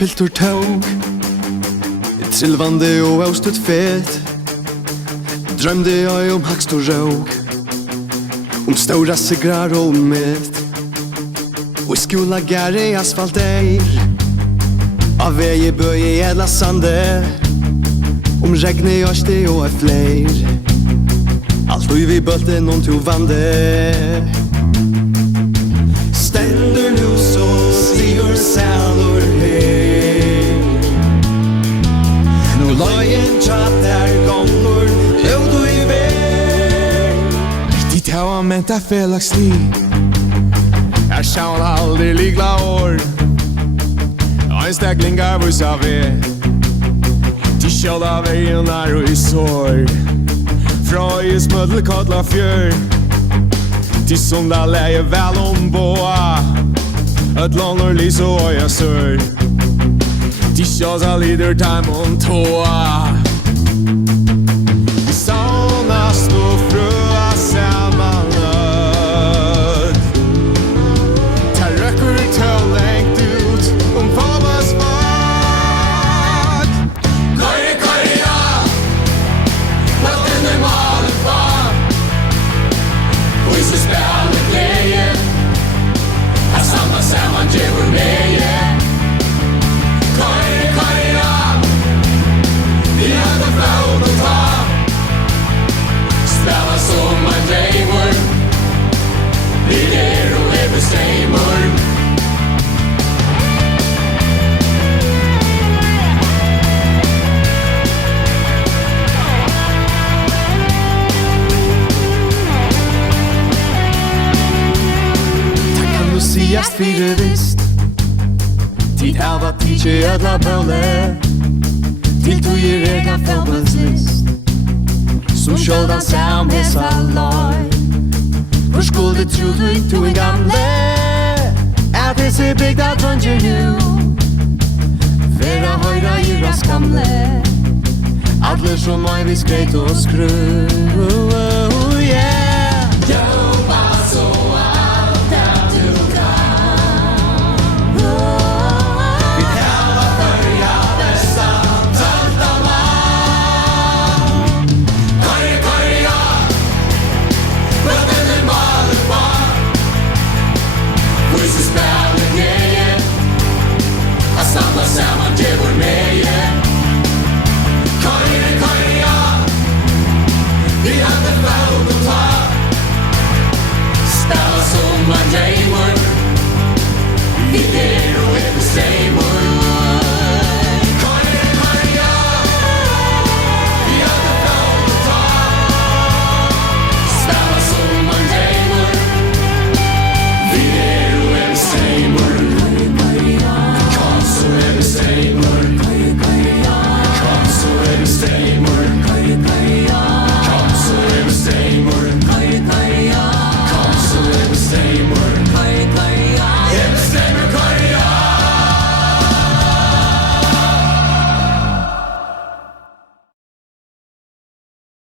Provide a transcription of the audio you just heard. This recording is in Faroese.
piltur tåg Trillvande og avstutt fet Drømde jeg hakst og råg Stora sigrar og mitt Og I skola gärre asfalteir Av vei bøy I edla sande Regni årsti og fleir Alt og vi bølte noen to vande Stendur nu så sigur salur her Nu løyen tjatt der gongur Ut og I ver Ditt hava menta felagsli Sjån aldrig ligla år Ein steklingar vusa vi Til kjøla veien og I sår Fra I smødle kodla fjør Til sunda leie vel boa Et lånor lys og øya sør Til kjøla lider taimon toa I sauna stå frøa saman Siast fyrir vist Tid hava tidsi ödla bøle Til tugir ega fotballslist Som sjåldan sam hesa loj Hvor skulle tro du en gamle At hese bygda drønger nu Vera høyra I raskamle Adler som mai vi skreit og skru Saman djevor meie Køyre, ja Vi hadde flot og ta Spela som man dreamer Vi og bestremer